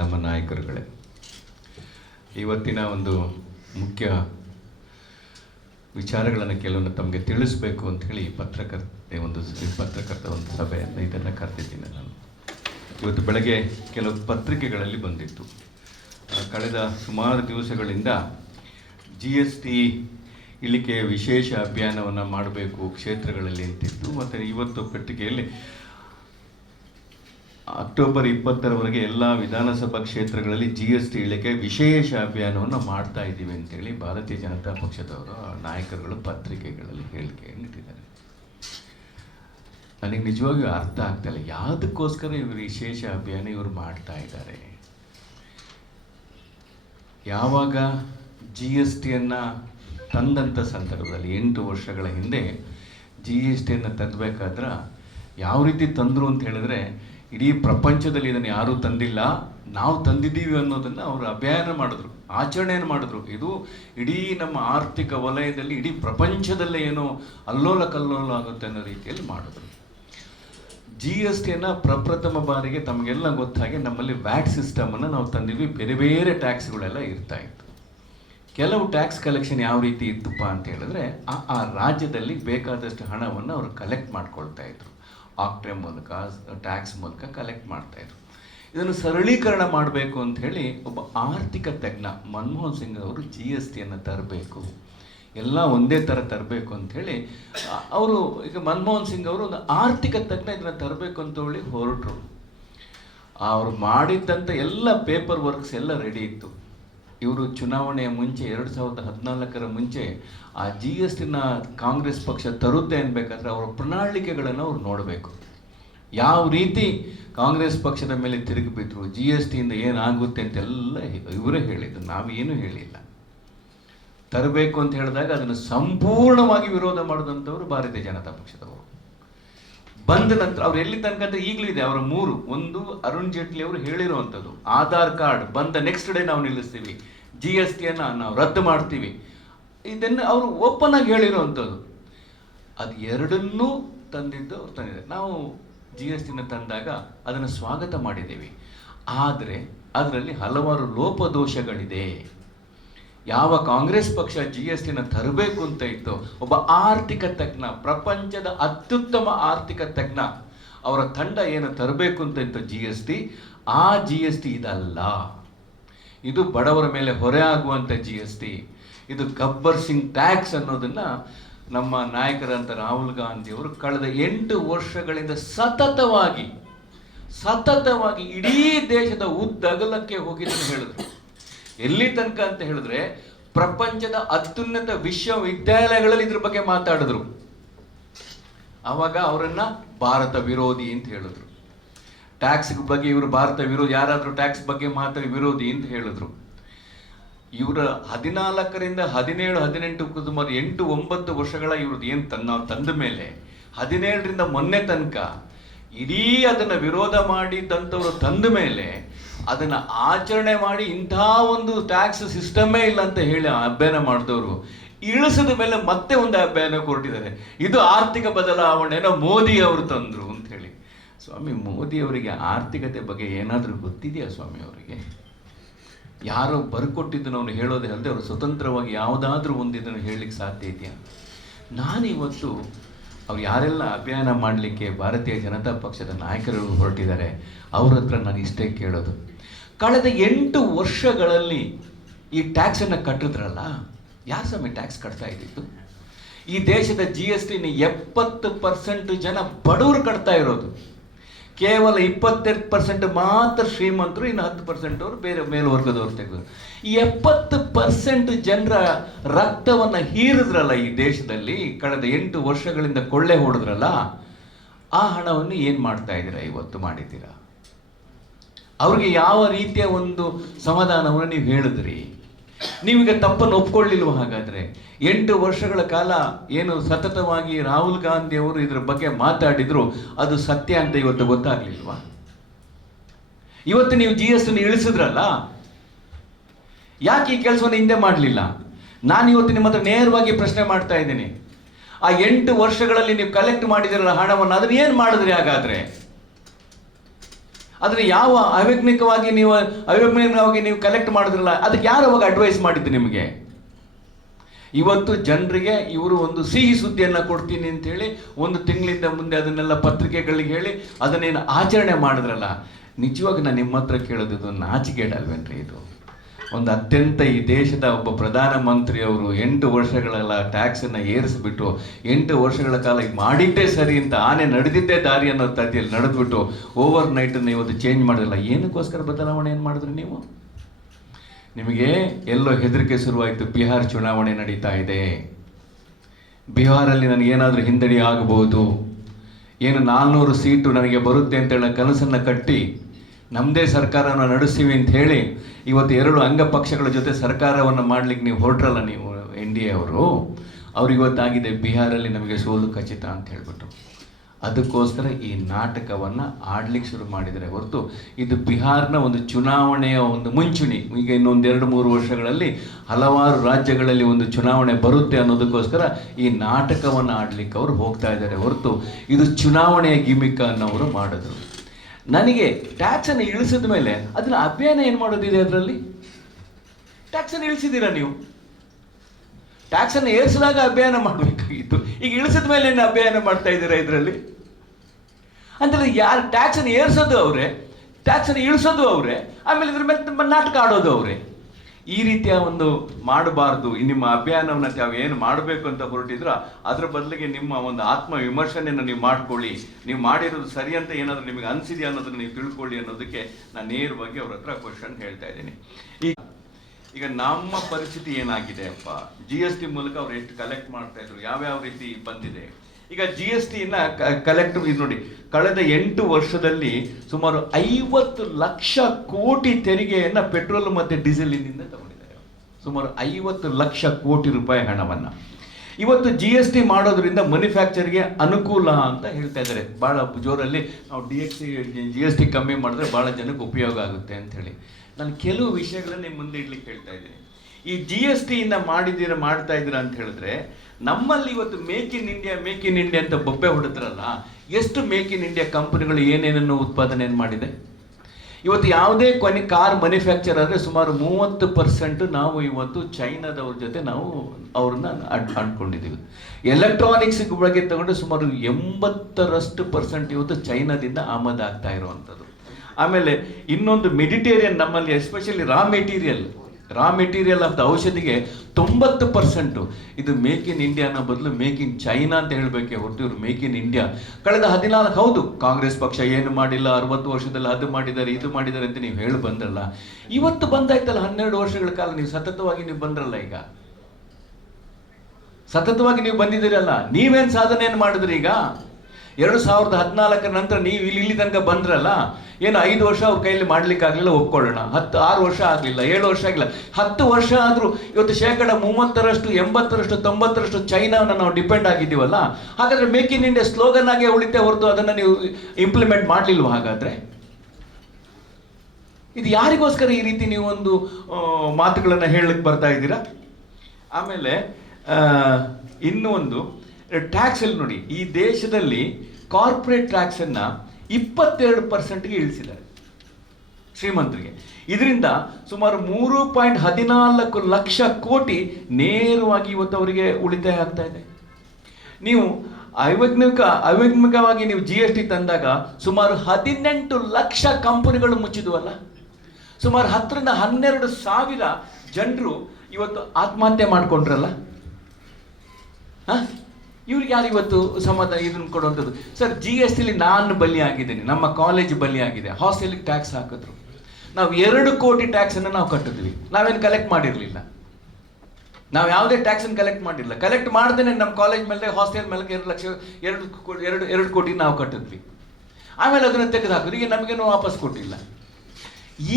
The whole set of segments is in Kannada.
ನಮ್ಮ ನಾಯಕರುಗಳೇ. ಇವತ್ತಿನ ಒಂದು ಮುಖ್ಯ ವಿಚಾರಗಳನ್ನು ಕೆಲವೊಂದು ತಮಗೆ ತಿಳಿಸ್ಬೇಕು ಅಂತ ಹೇಳಿ ಪತ್ರಕರ್ತೆ ಒಂದು ಪತ್ರಕರ್ತ ಒಂದು ಸಭೆಯನ್ನು ಇದನ್ನು ಕರೆದಿದ್ದೀನಿ ನಾನು. ಇವತ್ತು ಬೆಳಗ್ಗೆ ಕೆಲವು ಪತ್ರಿಕೆಗಳಲ್ಲಿ ಬಂದಿತ್ತು. ಕಳೆದ ಸುಮಾರು ದಿವಸಗಳಿಂದ ಜಿ ಎಸ್ ಟಿ ಇಳಿಕೆ ವಿಶೇಷ ಅಭಿಯಾನವನ್ನು ಮಾಡಬೇಕು ಕ್ಷೇತ್ರಗಳಲ್ಲಿ ಅಂತಿತ್ತು. ಮತ್ತು ಇವತ್ತು ಪತ್ರಿಕೆಯಲ್ಲಿ ಅಕ್ಟೋಬರ್ ಇಪ್ಪತ್ತರವರೆಗೆ ಎಲ್ಲ ವಿಧಾನಸಭಾ ಕ್ಷೇತ್ರಗಳಲ್ಲಿ ಜಿ ಎಸ್ ಟಿ ಇಳಿಕೆ ವಿಶೇಷ ಅಭಿಯಾನವನ್ನು ಮಾಡ್ತಾ ಇದ್ದೀವಿ ಅಂತೇಳಿ ಭಾರತೀಯ ಜನತಾ ಪಕ್ಷದವರು ನಾಯಕರುಗಳು ಪತ್ರಿಕೆಗಳಲ್ಲಿ ಹೇಳಿಕೆ ನೀಡಿದ್ದಾರೆ ನನಗೆ ನಿಜವಾಗಿಯೂ ಅರ್ಥ ಆಗ್ತಾ ಇಲ್ಲ. ಯಾವುದಕ್ಕೋಸ್ಕರ ಇವರು ವಿಶೇಷ ಅಭಿಯಾನ ಇವರು ಮಾಡ್ತಾ ಇದ್ದಾರೆ? ಯಾವಾಗ ಜಿ ಎಸ್ ಟಿಯನ್ನು ತಂದಂಥ ಸಂದರ್ಭದಲ್ಲಿ ಎಂಟು ವರ್ಷಗಳ ಹಿಂದೆ ಜಿ ಎಸ್ ಟಿಯನ್ನು ತಂದಬೇಕಾದ್ರೆ ಯಾವ ರೀತಿ ತಂದರು ಅಂತ ಹೇಳಿದ್ರೆ ಇಡೀ ಪ್ರಪಂಚದಲ್ಲಿ ಇದನ್ನು ಯಾರೂ ತಂದಿಲ್ಲ. ನಾವು ತಂದಿದ್ದೀವಿ ಅನ್ನೋದನ್ನು ಅವರು ಅಭಿಯಾನ ಮಾಡಿದ್ರು, ಆಚರಣೆಯನ್ನು ಮಾಡಿದ್ರು. ಇದು ಇಡೀ ನಮ್ಮ ಆರ್ಥಿಕ ವಲಯದಲ್ಲಿ, ಇಡೀ ಪ್ರಪಂಚದಲ್ಲೇ ಏನೋ ಅಲ್ಲೋಲ ಕಲ್ಲೋಲ ಆಗುತ್ತೆ ಅನ್ನೋ ರೀತಿಯಲ್ಲಿ ಮಾಡಿದ್ರು. ಜಿ ಎಸ್ ಟಿಯನ್ನು ಪ್ರಪ್ರಥಮ ಬಾರಿಗೆ ತಮಗೆಲ್ಲ ಗೊತ್ತಾಗಿ ನಮ್ಮಲ್ಲಿ ವ್ಯಾಟ್ ಸಿಸ್ಟಮನ್ನು ನಾವು ತಂದಿದ್ವಿ. ಬೇರೆ ಬೇರೆ ಟ್ಯಾಕ್ಸ್ಗಳೆಲ್ಲ ಇರ್ತಾ ಇತ್ತು. ಕೆಲವು ಟ್ಯಾಕ್ಸ್ ಕಲೆಕ್ಷನ್ ಯಾವ ರೀತಿ ಇತ್ತಪ್ಪ ಅಂತ ಹೇಳಿದ್ರೆ, ಆ ಆ ರಾಜ್ಯದಲ್ಲಿ ಬೇಕಾದಷ್ಟು ಹಣವನ್ನು ಅವರು ಕಲೆಕ್ಟ್ ಮಾಡ್ಕೊಳ್ತಾ ಇದ್ರು. ಆಕ್ಟ್ರೆ ಮೂಲಕ ಟ್ಯಾಕ್ಸ್ ಮೂಲಕ ಕಲೆಕ್ಟ್ ಮಾಡ್ತಾ ಇದ್ರು. ಇದನ್ನು ಸರಳೀಕರಣ ಮಾಡಬೇಕು ಅಂತ ಹೇಳಿ ಒಬ್ಬ ಆರ್ಥಿಕ ತಜ್ಞ ಮನಮೋಹನ್ ಸಿಂಗ್ ಅವರು ಜಿ ಎಸ್ ಟಿಯನ್ನು ತರಬೇಕು. ಎಲ್ಲ ಒಂದೇ ಥರ ತರಬೇಕು ಅಂಥೇಳಿ ಅವರು ಈಗ ಮನಮೋಹನ್ ಸಿಂಗ್ ಅವರು ಒಂದು ಆರ್ಥಿಕ ತಜ್ಞ ಇದನ್ನು ತರಬೇಕು ಅಂತ ಹೇಳಿ ಹೊರಟರು. ಅವರು ಮಾಡಿದ್ದಂಥ ಎಲ್ಲ ಪೇಪರ್ ವರ್ಕ್ಸ್ ಎಲ್ಲ ರೆಡಿ ಇತ್ತು. ಇವರು ಚುನಾವಣೆಯ ಮುಂಚೆ ಎರಡು ಸಾವಿರದ ಹದಿನಾಲ್ಕರ ಮುಂಚೆ ಆ ಜಿ ಎಸ್ ಟಿನ ಕಾಂಗ್ರೆಸ್ ಪಕ್ಷ ತರುತ್ತೆ ಅನ್ಬೇಕಾದ್ರೆ ಅವರ ಪ್ರಣಾಳಿಕೆಗಳನ್ನು ಅವ್ರು ನೋಡಬೇಕು. ಯಾವ ರೀತಿ ಕಾಂಗ್ರೆಸ್ ಪಕ್ಷದ ಮೇಲೆ ತಿರುಗಿ ಬಿದ್ದರು ಜಿ ಎಸ್ ಟಿಯಿಂದ ಏನಾಗುತ್ತೆ ಅಂತೆಲ್ಲ ಇವರೇ ಹೇಳಿದ್ರು, ನಾವೇನು ಹೇಳಿಲ್ಲ. ತರಬೇಕು ಅಂತ ಹೇಳಿದಾಗ ಅದನ್ನು ಸಂಪೂರ್ಣವಾಗಿ ವಿರೋಧ ಮಾಡಿದಂಥವ್ರು ಭಾರತೀಯ ಜನತಾ ಪಕ್ಷದವರು. ಬಂದ ನಂತರ ಅವ್ರು ಎಲ್ಲಿ ತನಕ ಅಂತ ಈಗಲೂ ಇದೆ, ಅವರ ಮೂರು, ಒಂದು, ಅರುಣ್ ಜೇಟ್ಲಿ ಅವರು ಹೇಳಿರುವಂಥದ್ದು, ಆಧಾರ್ ಕಾರ್ಡ್ ಬಂದ ನೆಕ್ಸ್ಟ್ ಡೇ ನಾವು ನಿಲ್ಲಿಸ್ತೀವಿ. ಜಿ ಎಸ್ ಟಿಯನ್ನು ನಾವು ರದ್ದು ಮಾಡ್ತೀವಿ. ಇದನ್ನು ಅವರು ಓಪನ್ ಆಗಿ ಹೇಳಿರುವಂಥದ್ದು ಅದು ಎರಡನ್ನೂ ತಂದಿದ್ದು ಅವ್ರು ತಂದಿದ್ದಾರೆ. ನಾವು ಜಿ ಎಸ್ ಟಿನ ತಂದಾಗ ಅದನ್ನು ಸ್ವಾಗತ ಮಾಡಿದ್ದೀವಿ. ಆದರೆ ಅದರಲ್ಲಿ ಹಲವಾರು ಲೋಪದೋಷಗಳಿದೆ. ಯಾವ ಕಾಂಗ್ರೆಸ್ ಪಕ್ಷ ಜಿ ಎಸ್ ಟಿನ ತರಬೇಕು ಅಂತ ಇತ್ತು, ಒಬ್ಬ ಆರ್ಥಿಕ ತಜ್ಞ, ಪ್ರಪಂಚದ ಅತ್ಯುತ್ತಮ ಆರ್ಥಿಕ ತಜ್ಞ, ಅವರ ತಂಡ ಏನು ತರಬೇಕು ಅಂತ ಇತ್ತು ಜಿ ಎಸ್ ಟಿ ಆ ಜಿ ಎಸ್ ಟಿ ಇದಲ್ಲ. ಇದು ಬಡವರ ಮೇಲೆ ಹೊರೆ ಆಗುವಂಥ ಜಿ ಎಸ್ ಟಿ ಇದು ಗಬ್ಬರ್ ಸಿಂಗ್ ಟ್ಯಾಕ್ಸ್ ಅನ್ನೋದನ್ನ ನಮ್ಮ ನಾಯಕರಂತ ರಾಹುಲ್ ಗಾಂಧಿ ಅವರು ಕಳೆದ ಎಂಟು ವರ್ಷಗಳಿಂದ ಸತತವಾಗಿ ಸತತವಾಗಿ ಇಡೀ ದೇಶದ ಉದ್ದಗಲಕ್ಕೆ ಹೋಗಿದ್ದನ್ನು ಹೇಳಿದ್ರು. ಎಲ್ಲಿ ತನಕ ಅಂತ ಹೇಳಿದ್ರೆ ಪ್ರಪಂಚದ ಅತ್ಯುನ್ನತ ವಿಶ್ವವಿದ್ಯಾಲಯಗಳಲ್ಲಿ ಇದ್ರ ಬಗ್ಗೆ ಮಾತಾಡಿದ್ರು. ಅವಾಗ ಅವರನ್ನ ಭಾರತ ವಿರೋಧಿ ಅಂತ ಹೇಳಿದ್ರು. ಟ್ಯಾಕ್ಸ್ ಬಗ್ಗೆ ಇವರು ಭಾರತ ವಿರೋಧಿ, ಯಾರಾದರೂ ಟ್ಯಾಕ್ಸ್ ಬಗ್ಗೆ ಮಾತ್ರ ವಿರೋಧಿ ಅಂತ ಹೇಳಿದ್ರು. ಇವರ ಹದಿನಾಲ್ಕರಿಂದ ಹದಿನೇಳು, ಹದಿನೆಂಟು ಸುಮಾರು ಎಂಟು, ಒಂಬತ್ತು ವರ್ಷಗಳ ಇವ್ರದ್ದು ಏನು ತನ್ನ, ತಂದ ಮೇಲೆ, ಹದಿನೇಳರಿಂದ ಮೊನ್ನೆ ತನಕ ಇಡೀ ಅದನ್ನು ವಿರೋಧ ಮಾಡಿದ್ದಂಥವ್ರು ತಂದ ಮೇಲೆ ಅದನ್ನು ಆಚರಣೆ ಮಾಡಿ ಇಂಥ ಒಂದು ಟ್ಯಾಕ್ಸ್ ಸಿಸ್ಟಮೇ ಇಲ್ಲ ಅಂತ ಹೇಳಿ ಅಭ್ಯಯನ ಮಾಡಿದವರು. ಇಳಿಸಿದ ಮೇಲೆ ಮತ್ತೆ ಒಂದು ಅಭ್ಯಯನ ಕೊರಟಿದ್ದಾರೆ ಇದು ಆರ್ಥಿಕ ಬದಲಾವಣೆನ ಮೋದಿ ಅವರು ತಂದರು. ಸ್ವಾಮಿ ಮೋದಿ ಅವರಿಗೆ ಆರ್ಥಿಕತೆ ಬಗ್ಗೆ ಏನಾದರೂ ಗೊತ್ತಿದೆಯಾ ಸ್ವಾಮಿ ಅವರಿಗೆ? ಯಾರೋ ಬರ್ಕೊಟ್ಟಿದ್ದನ್ನು ಅವನು ಹೇಳೋದೇ ಅಲ್ಲದೆ ಅವರು ಸ್ವತಂತ್ರವಾಗಿ ಯಾವುದಾದ್ರೂ ಒಂದಿದ್ದನ್ನು ಹೇಳಲಿಕ್ಕೆ ಸಾಧ್ಯ ಇದೆಯಾ? ನಾನಿವತ್ತು ಅವ್ರು ಯಾರೆಲ್ಲ ಅಭಿಯಾನ ಮಾಡಲಿಕ್ಕೆ ಭಾರತೀಯ ಜನತಾ ಪಕ್ಷದ ನಾಯಕರು ಹೊರಟಿದ್ದಾರೆ, ಅವ್ರ ಹತ್ರ ನಾನು ಇಷ್ಟೇ ಕೇಳೋದು. ಕಳೆದ ಎಂಟು ವರ್ಷಗಳಲ್ಲಿ ಈ ಟ್ಯಾಕ್ಸನ್ನು ಕಟ್ಟಿದ್ರಲ್ಲ, ಯಾರು ಸ್ವಾಮಿ ಟ್ಯಾಕ್ಸ್ ಕಟ್ತಾ ಇದ್ದಿತ್ತು ಈ ದೇಶದ ಜಿ ಎಸ್ ಟಿನ ಎಪ್ಪತ್ತು ಪರ್ಸೆಂಟ್ ಜನ ಬಡವರು ಕಟ್ತಾ ಇರೋದು. ಕೇವಲ ಇಪ್ಪತ್ತೆರಡು ಪರ್ಸೆಂಟ್ ಮಾತ್ರ ಶ್ರೀಮಂತರು, ಇನ್ನು ಹತ್ತು ಪರ್ಸೆಂಟ್ ಅವರು ಬೇರೆ ಮೇಲ್ವರ್ಗದವ್ರು ತೆಗೆದು. ಎಪ್ಪತ್ತು ಪರ್ಸೆಂಟ್ ಜನರ ರಕ್ತವನ್ನು ಹೀರಿದ್ರಲ್ಲ ಈ ದೇಶದಲ್ಲಿ, ಕಳೆದ ಎಂಟು ವರ್ಷಗಳಿಂದ ಕೊಳ್ಳೆ ಹೊಡೆದ್ರಲ್ಲ, ಆ ಹಣವನ್ನು ಏನು ಮಾಡ್ತಾ ಇದ್ದೀರಾ ಇವತ್ತು ಮಾಡಿದ್ದೀರಾ? ಅವ್ರಿಗೆ ಯಾವ ರೀತಿಯ ಒಂದು ಸಮಾಧಾನವನ್ನು ನೀವು ಹೇಳಿದ್ರಿ? ನೀವೀಗ ತಪ್ಪನ್ನು ಒಪ್ಕೊಳ್ಳಿಲ್ವ ಹಾಗಾದ್ರೆ? ಎಂಟು ವರ್ಷಗಳ ಕಾಲ ಏನು ಸತತವಾಗಿ ರಾಹುಲ್ ಗಾಂಧಿ ಅವರು ಇದ್ರ ಬಗ್ಗೆ ಮಾತಾಡಿದ್ರು, ಅದು ಸತ್ಯ ಅಂತ ಇವತ್ತು ಗೊತ್ತಾಗ್ಲಿಲ್ವಾ? ಇವತ್ತು ನೀವು ಜಿ ಎಸ್ ಇಳಿಸಿದ್ರಲ್ಲ? ಯಾಕೆ ಈ ಕೆಲಸವನ್ನು ಹಿಂದೆ ಮಾಡಲಿಲ್ಲ? ನಾನು ಇವತ್ತು ನಿಮ್ಮ ಹತ್ರ ನೇರವಾಗಿ ಪ್ರಶ್ನೆ ಮಾಡ್ತಾ ಇದ್ದೀನಿ. ಆ ಎಂಟು ವರ್ಷಗಳಲ್ಲಿ ನೀವು ಕಲೆಕ್ಟ್ ಮಾಡಿದಿರಲ್ಲ ಹಣವನ್ನು, ಅದನ್ನ ಏನು ಮಾಡಿದ್ರಿ ಹಾಗಾದ್ರೆ? ಆದರೆ ಯಾವ ಅವೈಜ್ಞಿಕವಾಗಿ ನೀವು ಅವೈಜ್ಞಾನಿಕವಾಗಿ ನೀವು ಕಲೆಕ್ಟ್ ಮಾಡಿದ್ರಲ್ಲ, ಅದಕ್ಕೆ ಯಾರು ಅವಾಗ ಅಡ್ವೈಸ್ ಮಾಡಿದ್ದು ನಿಮಗೆ? ಇವತ್ತು ಜನರಿಗೆ ಇವರು ಒಂದು ಸಿಹಿ ಸುದ್ದಿಯನ್ನು ಕೊಡ್ತೀನಿ ಅಂತೇಳಿ ಒಂದು ತಿಂಗಳಿಂದ ಮುಂದೆ ಅದನ್ನೆಲ್ಲ ಪತ್ರಿಕೆಗಳಿಗೆ ಹೇಳಿ, ಅದನ್ನೇನು ಆಚರಣೆ ಮಾಡಿದ್ರಲ್ಲ, ನಿಜವಾಗಿ ನಾನು ನಿಮ್ಮ ಹತ್ರ ಕೇಳೋದು ನಾಚಿಕೆಡಲ್ವೇನ್ರಿ ಇದು? ಒಂದು ಅತ್ಯಂತ ಈ ದೇಶದ ಒಬ್ಬ ಪ್ರಧಾನಮಂತ್ರಿಯವರು ಎಂಟು ವರ್ಷಗಳೆಲ್ಲ ಟ್ಯಾಕ್ಸನ್ನು ಏರಿಸ್ಬಿಟ್ಟು ಎಂಟು ವರ್ಷಗಳ ಕಾಲ ಮಾಡಿದ್ದೇ ಸರಿ ಅಂತ ಆನೆ ನಡೆದಿದ್ದೇ ದಾರಿ ಅನ್ನೋ ತದ್ದಿಯಲ್ಲಿ ನಡೆದ್ಬಿಟ್ಟು ಓವರ್ ನೈಟನ್ನು ಇವತ್ತು ಚೇಂಜ್ ಮಾಡಿಲ್ಲ ಏನಕ್ಕೋಸ್ಕರ ಬದಲಾವಣೆ ಏನು ಮಾಡಿದ್ರಿ ನೀವು? ನಿಮಗೆ ಎಲ್ಲೋ ಹೆದರಿಕೆ ಶುರುವಾಯಿತು, ಬಿಹಾರ್ ಚುನಾವಣೆ ನಡೀತಾ ಇದೆ. ಬಿಹಾರಲ್ಲಿ ನನಗೇನಾದರೂ ಹಿಂದಡಿ ಆಗಬಹುದು ಏನು ನಾಲ್ನೂರು ಸೀಟು ನನಗೆ ಬರುತ್ತೆ ಅಂತೇಳಿ ಕನಸನ್ನು ಕಟ್ಟಿ ನಮ್ಮದೇ ಸರ್ಕಾರವನ್ನು ನಡೆಸ್ತೀವಿ ಅಂತ ಹೇಳಿ ಇವತ್ತು ಎರಡು ಅಂಗಪಕ್ಷಗಳ ಜೊತೆ ಸರ್ಕಾರವನ್ನು ಮಾಡ್ಲಿಕ್ಕೆ ನೀವು ಹೊರಟ್ರಲ್ಲ ನೀವು ಎನ್ ಡಿ ಎ ಅವರು ಅವ್ರಿಗೊತ್ತಾಗಿದೆ ಬಿಹಾರಲ್ಲಿ ನಮಗೆ ಸೋಲು ಖಚಿತ ಅಂತ ಹೇಳಿಬಿಟ್ಟು. ಅದಕ್ಕೋಸ್ಕರ ಈ ನಾಟಕವನ್ನು ಆಡ್ಲಿಕ್ಕೆ ಶುರು ಮಾಡಿದರೆ ಹೊರತು ಇದು ಬಿಹಾರ್ನ ಒಂದು ಚುನಾವಣೆಯ ಒಂದು ಮುಂಚೂಣಿ. ಈಗ ಇನ್ನೊಂದು ಎರಡು ಮೂರು ವರ್ಷಗಳಲ್ಲಿ ಹಲವಾರು ರಾಜ್ಯಗಳಲ್ಲಿ ಒಂದು ಚುನಾವಣೆ ಬರುತ್ತೆ ಅನ್ನೋದಕ್ಕೋಸ್ಕರ ಈ ನಾಟಕವನ್ನು ಆಡ್ಲಿಕ್ಕೆ ಅವರು ಹೋಗ್ತಾ ಇದ್ದಾರೆ ಹೊರತು. ಇದು ಚುನಾವಣೆಯ ಗಿಮಿಕ್ ಅನ್ನೋರು ಮಾಡಿದ್ರು. ನನಗೆ ಟ್ಯಾಕ್ಸನ್ನು ಇಳಿಸಿದ ಮೇಲೆ ಅದನ್ನ ಅಭಿಯಾನ ಏನು ಮಾಡೋದಿದೆ ಅದರಲ್ಲಿ? ಟ್ಯಾಕ್ಸನ್ನು ಇಳಿಸಿದ್ದೀರಾ ನೀವು? ಟ್ಯಾಕ್ಸನ್ನು ಏರಿಸಿದಾಗ ಅಭಿಯಾನ ಮಾಡಬೇಕಾಗಿತ್ತು. ಈಗ ಇಳಿಸಿದ ಮೇಲೆ ಏನು ಅಭಿಯಾನ ಮಾಡ್ತಾ ಇದ್ದೀರಾ ಇದರಲ್ಲಿ? ಅಂದರೆ ಯಾರು ಟ್ಯಾಕ್ಸನ್ನು ಏರಿಸೋದು ಅವರೇ ಟ್ಯಾಕ್ಸನ್ನು ಇಳಿಸೋದು ಅವರೇ, ಆಮೇಲೆ ಇದ್ರ ಮೇಲೆ ನಾಟಕ ಆಡೋದು ಅವರೇ. ಈ ರೀತಿಯ ಒಂದು ಮಾಡಬಾರ್ದು ನಿಮ್ಮ ಅಭಿಯಾನವನ್ನು ತಾವು ಏನು ಮಾಡಬೇಕು ಅಂತ ಹೊರಟಿದ್ರೋ, ಅದರ ಬದಲಿಗೆ ನಿಮ್ಮ ಒಂದು ಆತ್ಮ ವಿಮರ್ಶನೆಯನ್ನು ನೀವು ಮಾಡ್ಕೊಳ್ಳಿ. ನೀವು ಮಾಡಿರೋದು ಸರಿ ಅಂತ ಏನಾದರೂ ನಿಮಗೆ ಅನಿಸಿದೆಯಾ ಅನ್ನೋದನ್ನು ನೀವು ತಿಳ್ಕೊಳ್ಳಿ ಅನ್ನೋದಕ್ಕೆ ನಾನು ನೇರವಾಗಿ ಅವ್ರ ಹತ್ರ ಕ್ವಶನ್ ಹೇಳ್ತಾ ಇದ್ದೀನಿ. ಈಗ ಈಗ ನಮ್ಮ ಪರಿಸ್ಥಿತಿ ಏನಾಗಿದೆ ಅಪ್ಪ? ಜಿ ಎಸ್ ಟಿ ಮೂಲಕ ಅವ್ರು ಎಷ್ಟು ಕಲೆಕ್ಟ್ ಮಾಡ್ತಾ ಇದ್ರು? ಯಾವ್ಯಾವ ರೀತಿ ಬಂದಿದೆ? ಈಗ ಜಿ ಎಸ್ ಟಿನ ಕಲೆಕ್ಟ್ ಇದು ನೋಡಿ, ಕಳೆದ ಎಂಟು ವರ್ಷದಲ್ಲಿ ಸುಮಾರು ಐವತ್ತು ಲಕ್ಷ ಕೋಟಿ ತೆರಿಗೆಯನ್ನ ಪೆಟ್ರೋಲ್ ಮತ್ತೆ ಡೀಸೆಲಿನಿಂದ ತಗೊಂಡಿದ್ದಾರೆ. ಸುಮಾರು ಐವತ್ತು ಲಕ್ಷ ಕೋಟಿ ರೂಪಾಯಿ ಹಣವನ್ನ. ಇವತ್ತು ಜಿ ಎಸ್ ಟಿ ಮಾಡೋದ್ರಿಂದ ಮ್ಯಾನುಫ್ಯಾಕ್ಚರ್ಗೆ ಅನುಕೂಲ ಅಂತ ಹೇಳ್ತಾ ಇದ್ದಾರೆ. ಭಾಳ ಜೋರಲ್ಲಿ ನಾವು D X G S T ಕಮ್ಮಿ ಮಾಡಿದ್ರೆ ಭಾಳ ಜನಕ್ಕೆ ಉಪಯೋಗ ಆಗುತ್ತೆ ಅಂತ ಹೇಳಿ. ನಾನು ಕೆಲವು ವಿಷಯಗಳನ್ನ ನಿಮ್ಮ ಮುಂದೆ ಇಡ್ಲಿಕ್ಕೆ ಹೇಳ್ತಾ ಇದ್ದೀನಿ. ಈ ಜಿ ಎಸ್ ಟಿಯಿಂದ ಮಾಡಿದ್ದೀರ ಮಾಡ್ತಾ ಇದ್ದೀರಾ ಅಂತ ಹೇಳಿದ್ರೆ ನಮ್ಮಲ್ಲಿ ಇವತ್ತು make in India make in India ಅಂತ ಬೊಬ್ಬೆ ಹೊಡೆದ್ರಲ್ಲ, ಎಷ್ಟು ಮೇಕ್ ಇನ್ ಇಂಡಿಯಾ ಕಂಪನಿಗಳು ಏನೇನನ್ನು ಉತ್ಪಾದನೆ ಮಾಡಿದೆ? ಇವತ್ತು ಯಾವುದೇ ಕೊನೆ ಕಾರ್ ಮ್ಯಾನುಫ್ಯಾಕ್ಚರ್ ಆದರೆ ಸುಮಾರು ಮೂವತ್ತು ಪರ್ಸೆಂಟ್ ನಾವು ಇವತ್ತು ಚೈನಾದವ್ರ ಜೊತೆ ನಾವು ಅವ್ರನ್ನ ಅಡ್, ಅಂಡ್ಕೊಂಡಿದ್ದೀವಿ. ಎಲೆಕ್ಟ್ರಾನಿಕ್ಸ್ ಬಗ್ಗೆ ತಗೊಂಡ್ರೆ ಸುಮಾರು ಎಂಬತ್ತರಷ್ಟು ಪರ್ಸೆಂಟ್ ಇವತ್ತು ಚೈನಾದಿಂದ ಆಮದಾಗ್ತಾ ಇರುವಂಥದ್ದು. ಆಮೇಲೆ ಇನ್ನೊಂದು ಮೆಡಿಟೇರಿಯನ್ ನಮ್ಮಲ್ಲಿ especially raw material raw material of the ಔಷಧಿಗೆ ತೊಂಬತ್ತು ಪರ್ಸೆಂಟು. ಇದು ಮೇಕ್ ಇನ್ ಇಂಡಿಯಾನ ಬದಲು ಮೇಕ್ ಇನ್ ಚೈನಾ ಅಂತ ಹೇಳಬೇಕೆ ಹೊರತು ಇವರು ಮೇಕ್ ಇನ್ ಇಂಡಿಯಾ. ಕಳೆದ ಹದಿನಾಲ್ಕು, ಹೌದು, ಕಾಂಗ್ರೆಸ್ ಪಕ್ಷ ಏನು ಮಾಡಿಲ್ಲ, ಅರವತ್ತು ವರ್ಷದಲ್ಲಿ ಅದು ಮಾಡಿದ್ದಾರೆ, ಇದು ಮಾಡಿದ್ದಾರೆ ಅಂತ ನೀವು ಹೇಳಿ ಬಂದ್ರಲ್ಲ. ಇವತ್ತು ಬಂದಾಯ್ತಲ್ಲ ಹನ್ನೆರಡು ವರ್ಷಗಳ ಕಾಲ ನೀವು ಸತತವಾಗಿ ನೀವು ಬಂದ್ರಲ್ಲ ಈಗ? ಸತತವಾಗಿ ನೀವು ಬಂದಿದ್ದೀರಲ್ಲ, ನೀವೇನು ಸಾಧನೆಯನ್ನು ಮಾಡಿದ್ರಿ ಈಗ? ಎರಡು ಸಾವಿರದ ಹದಿನಾಲ್ಕರ ನಂತರ ನೀವು ಇಲ್ಲಿ ಇಲ್ಲಿ ತನಕ ಬಂದ್ರಲ್ಲ, ಏನು ಐದು ವರ್ಷ ಅವ್ರ ಕೈಯಲ್ಲಿ ಮಾಡ್ಲಿಕ್ಕೆ ಆಗಲಿಲ್ಲ ಒಪ್ಕೊಳ್ಳೋಣ. ಹತ್ತು, ಆರು ವರ್ಷ ಆಗಲಿಲ್ಲ, ಏಳು ವರ್ಷ ಆಗಲಿಲ್ಲ. ಹತ್ತು ವರ್ಷ ಆದರೂ ಇವತ್ತು ಶೇಕಡ ಮೂವತ್ತರಷ್ಟು, ಎಂಬತ್ತರಷ್ಟು, ತೊಂಬತ್ತರಷ್ಟು ಚೈನಾವನ್ನು ನಾವು ಡಿಪೆಂಡ್ ಆಗಿದ್ದೀವಲ್ಲ, ಹಾಗಾದರೆ ಮೇಕ್ ಇನ್ ಇಂಡಿಯಾ ಸ್ಲೋಗನ್ ಆಗೇ ಉಳಿತೆ ಹೊರತು ಅದನ್ನು ನೀವು ಇಂಪ್ಲಿಮೆಂಟ್ ಮಾಡಲಿಲ್ವ ಹಾಗಾದರೆ? ಇದು ಯಾರಿಗೋಸ್ಕರ ಈ ರೀತಿ ನೀವು ಒಂದು ಮಾತುಗಳನ್ನು ಹೇಳಲಿಕ್ಕೆ ಬರ್ತಾ ಇದ್ದೀರಾ? ಆಮೇಲೆ ಇನ್ನೂ ಒಂದು ಟ್ಯಾಕ್ಸಲ್ಲಿ ನೋಡಿ, ಈ ದೇಶದಲ್ಲಿ ಕಾರ್ಪೊರೇಟ್ ಟ್ಯಾಕ್ಸನ್ನು ಇಪ್ಪತ್ತೆರಡು ಪರ್ಸೆಂಟ್ಗೆ ಇಳಿಸಿದ್ದಾರೆ ಶ್ರೀಮಂತರಿಗೆ. ಇದರಿಂದ ಸುಮಾರು ಮೂರು ಪಾಯಿಂಟ್ ಹದಿನಾಲ್ಕು ಲಕ್ಷ ಕೋಟಿ ನೇರವಾಗಿ ಇವತ್ತು ಅವರಿಗೆ ಉಳಿತಾಯ ಆಗ್ತಾ ಇದೆ. ನೀವು ಅವೈಜ್ಞಾನಿಕ ಅವೈಜ್ಞಾನಿಕವಾಗಿ ನೀವು ಜಿ ಎಸ್ ಟಿ ತಂದಾಗ ಸುಮಾರು ಹದಿನೆಂಟು ಲಕ್ಷ ಕಂಪನಿಗಳು ಮುಚ್ಚಿದ್ವಲ್ಲ? ಸುಮಾರು ಹತ್ತರಿಂದ ಹನ್ನೆರಡು ಸಾವಿರ ಜನರು ಇವತ್ತು ಆತ್ಮಹತ್ಯೆ ಮಾಡಿಕೊಂಡ್ರಲ್ಲ? ಹ? ಇವ್ರಿಗೆ ಯಾರು ಇವತ್ತು ಸಮಾಧಾನ ಇದನ್ನು ಕೊಡುವಂಥದ್ದು? ಸರ್ ಜಿ ಎಸ್ ಟಿಲಿ ನಾನು ಬಲಿ ಆಗಿದ್ದೇನೆ ನಮ್ಮ ಕಾಲೇಜ್ ಬಲಿ ಆಗಿದೆ ಹಾಸ್ಟೆಲಿಗೆ ಟ್ಯಾಕ್ಸ್ ಹಾಕಿದ್ರು. ನಾವು ಎರಡು ಕೋಟಿ ಟ್ಯಾಕ್ಸನ್ನು ನಾವು ಕಟ್ಟಿದ್ವಿ. ನಾವೇನು ಕಲೆಕ್ಟ್ ಮಾಡಿರಲಿಲ್ಲ. ನಾವು ಯಾವುದೇ ಟ್ಯಾಕ್ಸನ್ನು ಕಲೆಕ್ಟ್ ಮಾಡಿಲ್ಲ ಕಲೆಕ್ಟ್ ಮಾಡ್ದೇನೆ ನಮ್ಮ ಕಾಲೇಜ್ ಮೇಲೆ ಹಾಸ್ಟೆಲ್ ಮೇಲೆ ಎರಡು ಲಕ್ಷ, ಎರಡು ಎರಡು ಎರಡು ಕೋಟಿ ನಾವು ಕಟ್ಟಿದ್ವಿ. ಆಮೇಲೆ ಅದನ್ನು ತೆಗೆದು ಹಾಕಿದ್ವಿ ಈಗ ನಮಗೇನು ವಾಪಸ್ ಕೊಟ್ಟಿಲ್ಲ.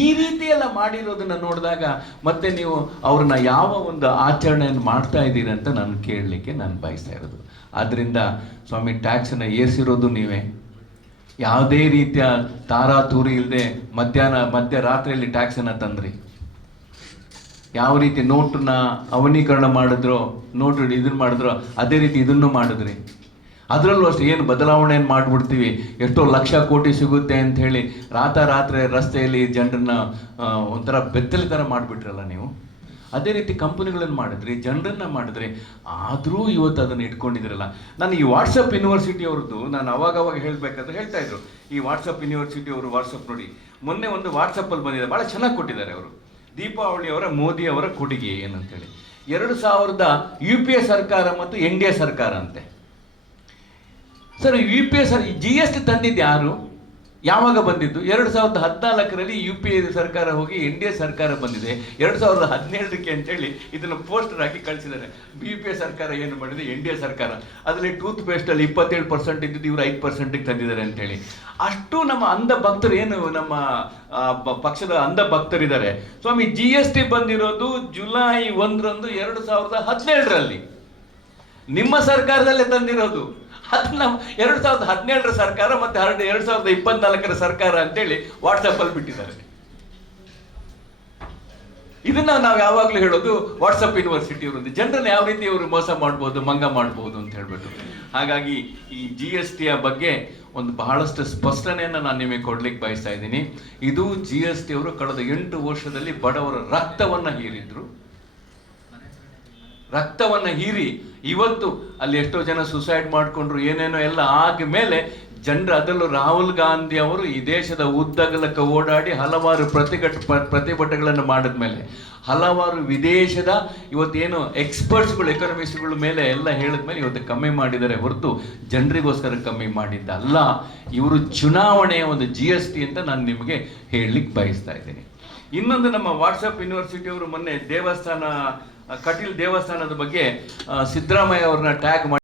ಈ ರೀತಿ ಎಲ್ಲ ಮಾಡಿರೋದನ್ನ ನೋಡಿದಾಗ ಮತ್ತೆ ನೀವು ಅವ್ರನ್ನ ಯಾವ ಒಂದು ಆಚರಣೆಯನ್ನು ಮಾಡ್ತಾ ಇದ್ದೀರಿ ಅಂತ ನಾನು ಕೇಳಲಿಕ್ಕೆ ನಾನು ಬಯಸ್ತಾ ಇರೋದು. ಆದ್ದರಿಂದ ಸ್ವಾಮಿ ಟ್ಯಾಕ್ಸನ್ನು ಏರಿಸಿರೋದು ನೀವೇ. ಯಾವುದೇ ರೀತಿಯ ತಾರಾತೂರಿ ಇಲ್ಲದೆ ಮಧ್ಯಾಹ್ನ ಮಧ್ಯರಾತ್ರಿಯಲ್ಲಿ ಟ್ಯಾಕ್ಸನ್ನು ತಂದ್ರಿ. ಯಾವ ರೀತಿ ನೋಟನ್ನ ಅವನೀಕರಣ ಮಾಡಿದ್ರೋ, ನೋಟು ಇದನ್ನ ಮಾಡಿದ್ರೋ, ಅದೇ ರೀತಿ ಇದನ್ನು ಮಾಡಿದ್ರಿ. ಅದರಲ್ಲೂ ಅಷ್ಟು, ಏನು ಬದಲಾವಣೆಯನ್ನು ಮಾಡಿಬಿಡ್ತೀವಿ? ಎಷ್ಟೋ ಲಕ್ಷ ಕೋಟಿ ಸಿಗುತ್ತೆ ಅಂತ ಹೇಳಿ ರಾತ್ರಿ ರಸ್ತೆಯಲ್ಲಿ ಜನರನ್ನ ಒಂಥರ ಬೆತ್ತಲೆ ಥರ ಮಾಡಿಬಿಟ್ರಲ್ಲ ನೀವು? ಅದೇ ರೀತಿ ಕಂಪನಿಗಳನ್ನು ಮಾಡಿದ್ರಿ, ಜನರನ್ನು ಮಾಡಿದ್ರಿ, ಆದರೂ ಇವತ್ತು ಅದನ್ನು ಇಟ್ಕೊಂಡಿದ್ರಲ್ಲ. ನಾನು ಈ ವಾಟ್ಸಪ್ ಯೂನಿವರ್ಸಿಟಿ ಅವ್ರದ್ದು ನಾನು ಅವಾಗ ಅವಾಗ ಹೇಳಬೇಕಾದ್ರೆ ಹೇಳ್ತಾ ಇದ್ರು. ಈ ವಾಟ್ಸಪ್ ಯೂನಿವರ್ಸಿಟಿ ಅವರು ವಾಟ್ಸಪ್ ನೋಡಿ, ಮೊನ್ನೆ ಒಂದು ವಾಟ್ಸಪ್ಪಲ್ಲಿ ಬಂದಿದೆ ಭಾಳ ಚೆನ್ನಾಗಿ ಕೊಟ್ಟಿದ್ದಾರೆ ಅವರು. ದೀಪಾವಳಿ ಅವರ, ಮೋದಿ ಅವರ ಕೊಡುಗೆ ಏನಂತೇಳಿ. ಎರಡು ಸಾವಿರದ ಯು ಪಿ ಎ ಸರ್ಕಾರ ಮತ್ತು ಎನ್ ಡಿ ಎ ಸರ್ಕಾರ ಅಂತೆ. Sir U P A sir G S T ತಂದಿದ್ದು ಯಾರು? ಯಾವಾಗ ಬಂದಿದ್ದು? ಎರಡು ಸಾವಿರದ ಹದಿನಾಲ್ಕರಲ್ಲಿ ಯು ಪಿ ಎ ಸರ್ಕಾರ ಹೋಗಿ ಎನ್ ಡಿ ಎ ಸರ್ಕಾರ ಬಂದಿದೆ. ಎರಡು ಸಾವಿರದ ಹದಿನೇಳಕ್ಕೆ ಅಂತೇಳಿ ಇದನ್ನು ಪೋಸ್ಟರ್ ಹಾಕಿ ಕಳಿಸಿದ್ದಾರೆ. ಬಿ ಪಿ ಎ ಸರ್ಕಾರ ಏನು ಮಾಡಿದೆ? ಎನ್ ಡಿ ಎ ಸರ್ಕಾರ. ಅದರಲ್ಲಿ ಟೂತ್ ಪೇಸ್ಟಲ್ಲಿ ಇಪ್ಪತ್ತೇಳು ಪರ್ಸೆಂಟ್ ಇದ್ದಿದ್ದು ಇವರು ಐದು ಪರ್ಸೆಂಟಿಗೆ ತಂದಿದ್ದಾರೆ ಅಂತೇಳಿ. ಅಷ್ಟು ನಮ್ಮ ಅಂಧ ಭಕ್ತರು ಏನು ನಮ್ಮ ಪಕ್ಷದ ಅಂಧ ಭಕ್ತರಿದ್ದಾರೆ. ಸ್ವಾಮಿ ಜಿ ಎಸ್ ಟಿ ಬಂದಿರೋದು ಜುಲೈ ಒಂದರಂದು ಎರಡು ಸಾವಿರದ ಹದಿನೇಳರಲ್ಲಿ. ನಿಮ್ಮ ಸರ್ಕಾರದಲ್ಲೇ ತಂದಿರೋದು. ಅದನ್ನ ಎರಡು ಸಾವಿರದ ಹದಿನೇಳರ ಸರ್ಕಾರ ಮತ್ತೆ ಹರಡು ಎರಡು ಸಾವಿರದ ಇಪ್ಪತ್ನಾಲ್ಕರ ಸರ್ಕಾರ ಅಂತೇಳಿ ವಾಟ್ಸಪ್ ಅಲ್ಲಿ ಬಿಟ್ಟಿದ್ದಾರೆ. ಇದನ್ನ ನಾವು ಯಾವಾಗಲೂ ಹೇಳೋದು ವಾಟ್ಸಪ್ ಯೂನಿವರ್ಸಿಟಿ ಅವರದ್ದು. ಜನರನ್ನ ಯಾವ ರೀತಿ ಅವರು ಮೋಸ ಮಾಡ್ಬೋದು, ಮಂಗ ಮಾಡ್ಬೋದು ಅಂತ ಹೇಳ್ಬಿಟ್ಟು. ಹಾಗಾಗಿ ಈ ಜಿ ಎಸ್ ಟಿಯ ಬಗ್ಗೆ ಒಂದು ಬಹಳಷ್ಟು ಸ್ಪಷ್ಟನೆಯನ್ನು ನಾನು ನಿಮಗೆ ಕೊಡ್ಲಿಕ್ಕೆ ಬಯಸ್ತಾ ಇದ್ದೀನಿ. ಇದು ಜಿ ಎಸ್ ಟಿ ಅವರು ಕಳೆದ ಎಂಟು ವರ್ಷದಲ್ಲಿ ಬಡವರ ರಕ್ತವನ್ನು ಹೀರಿದ್ರು. ರಕ್ತವನ್ನ ಹೀರಿ ಇವತ್ತು ಅಲ್ಲಿ ಎಷ್ಟೋ ಜನ ಸುಸೈಡ್ ಮಾಡಿಕೊಂಡ್ರು, ಏನೇನೋ ಎಲ್ಲ ಆದ ಮೇಲೆ ಜನರು ಅದರಲ್ಲೂ ರಾಹುಲ್ ಗಾಂಧಿ ಅವರು ಈ ದೇಶದ ಉದ್ದಗಲಕ್ಕೆ ಓಡಾಡಿ ಹಲವಾರು ಪ್ರತಿಘಟ ಪ್ರತಿಭಟನೆಗಳನ್ನು ಮಾಡಿದ ಮೇಲೆ ಹಲವಾರು ವಿದೇಶದ ಇವತ್ತೇನು ಎಕ್ಸ್ಪರ್ಟ್ಸ್ಗಳು ಎಕನಾಮಿಸ್ಟ್ಗಳ ಮೇಲೆ ಎಲ್ಲ ಹೇಳಿದ್ಮೇಲೆ ಇವತ್ತು ಕಮ್ಮಿ ಮಾಡಿದ್ದಾರೆ ಹೊರತು ಜನರಿಗೋಸ್ಕರ ಕಮ್ಮಿ ಮಾಡಿದ್ದಲ್ಲ. ಇವರು ಚುನಾವಣೆಯ ಒಂದು ಜಿ ಎಸ್ ಟಿ ಅಂತ ನಾನು ನಿಮಗೆ ಹೇಳಲಿಕ್ಕೆ ಬಯಸ್ತಾ ಇದ್ದೀನಿ. ಇನ್ನೊಂದು ನಮ್ಮ ವಾಟ್ಸಪ್ ಯೂನಿವರ್ಸಿಟಿ ಅವರು ಮೊನ್ನೆ ದೇವಸ್ಥಾನ ಕಟೀಲ್ ದೇವಸ್ಥಾನದ ಬಗ್ಗೆ ಸಿದ್ದರಾಮಯ್ಯ ಅವ್ರನ್ನ ಟ್ಯಾಗ್ ಮಾಡಿ.